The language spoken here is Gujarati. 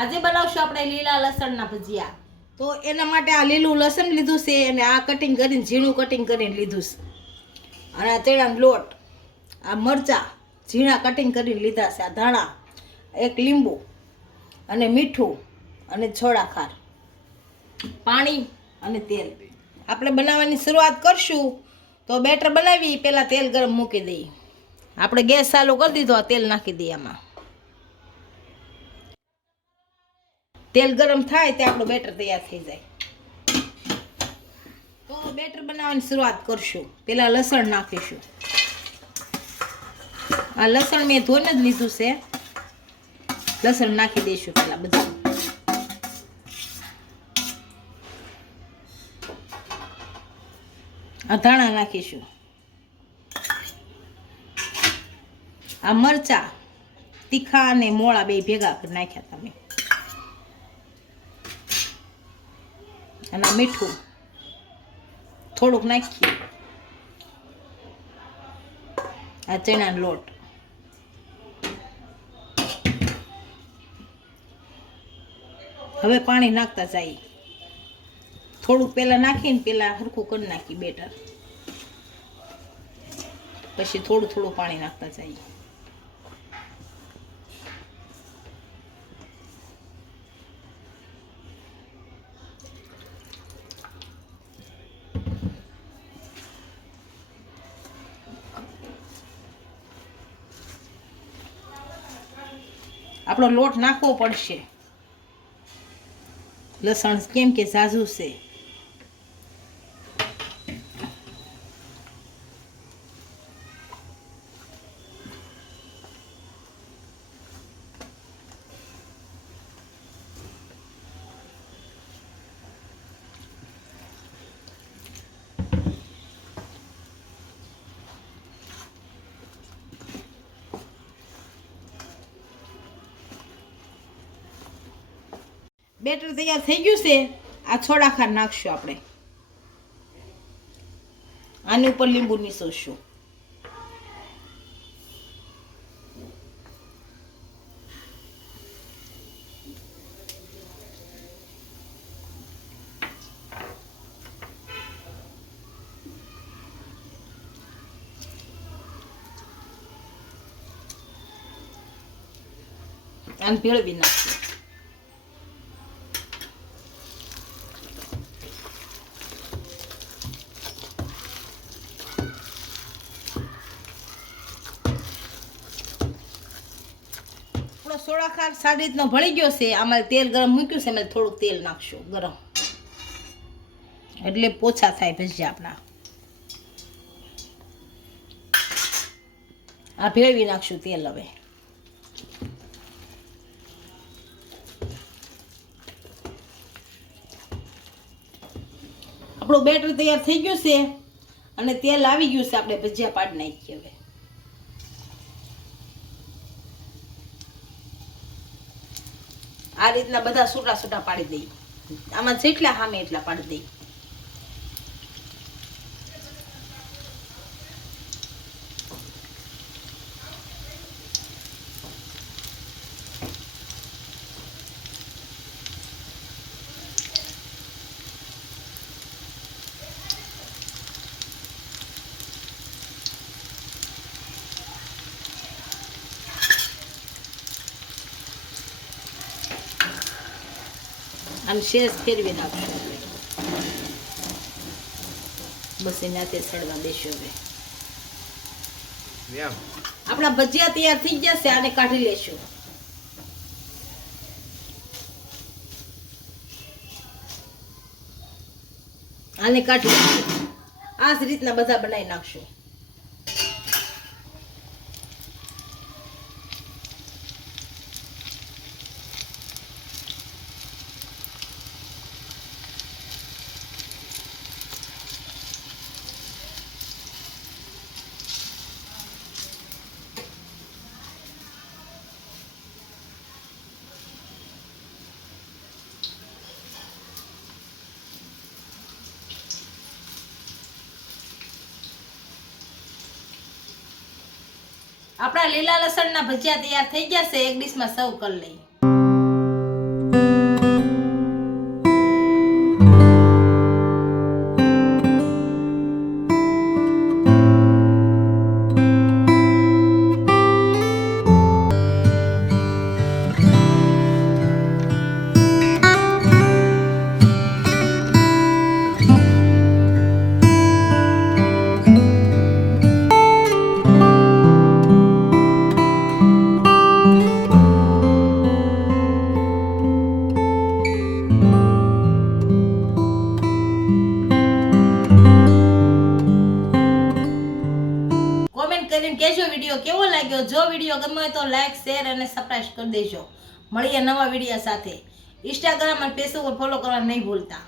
આજે બનાવશું આપણે લીલા લસણના ભજીયા. તો એના માટે આ લીલું લસણ લીધું છે અને આ કટિંગ કરીને ઝીણું કટિંગ કરીને લીધું છે. અને આ ચણાનો લોટ, આ મરચાં ઝીણા કટિંગ કરીને લીધા છે, આ ધાણા, એક લીંબુ અને મીઠું અને છોડા ખાર, પાણી અને તેલ. આપણે બનાવવાની શરૂઆત કરશું તો બેટર બનાવી પહેલાં તેલ ગરમ મૂકી દઈએ. આપણે ગેસ ચાલુ કરી દીધો, આ તેલ નાખી દઈએ આમાં. તેલ ગરમ થાય ત્યાં આપણું બેટર તૈયાર થઈ જાય. તો બેટર બનાવવાની શરૂઆત કરશું. પહેલાં લસણ નાખીશું. આ લસણ મેં ધોઈને જ લીધું છે. લસણ નાખી દઈશું પહેલાં બધું. આ ધાણા નાખીશું. આ મરચા તીખા અને મોળા બે ભેગા કરી નાખ્યા તમે. અને મીઠું થોડુંક નાખીએ. આ ચણાનો લોટ, હવે પાણી નાખતા જઈએ. થોડુંક પહેલાં નાખીને પહેલાં હરખું કરી નાખી બેટર, પછી થોડું થોડું પાણી નાખતા જઈએ. આપણો લોટ નાખવો પડશે. લસણ કેમ કે ઝાઝું છે. બેટર તૈયાર થઈ ગયું છે. આ છોડા ખાર નાખશું આપણે. આની ઉપર લીંબુ નીસોશું. આને ભેળવી નાખશું. સોડા ખાર સારી રીતનો ભળી ગયો છે. આમાં તેલ ગરમ મૂક્યું છે. અમે થોડુંક તેલ નાખશું ગરમ, એટલે પોછા થાય ભજીયા આપણા. આ ભેળવી નાખશું તેલ. હવે આપણું બેટર તૈયાર થઈ ગયું છે અને તેલ આવી ગયું છે. આપણે ભજીયા પાડી નાખીએ. હવે આ રીતના બધા છૂટા છૂટા પાડી દઈએ. આમાં જેટલા સામે એટલા પાડી દઈએ. આમ શેષ ફેરવી નાખશું. બસ એના તે સડવા દેશું. હવે આપણા ભજીયા તૈયાર થઈ જશે. આને કાઢી લેશું. આને કાઢી લેશું. આ જ રીતના બધા બનાવી નાખશું. આપણા લીલા લસણના ભજીયા તૈયાર થઈ ગયા છે. એક ડીશમાં સર્વ કરી લઈએ. વિડીયો ગમે હોય તો લાઈક શેર અને સબસ્ક્રાઈબ કરી દેજો. મળીએ નવા વિડીયો સાથે. ઇન્સ્ટાગ્રામ અને ફેસબુક પર ફોલો કરવા નહીં ભૂલતા.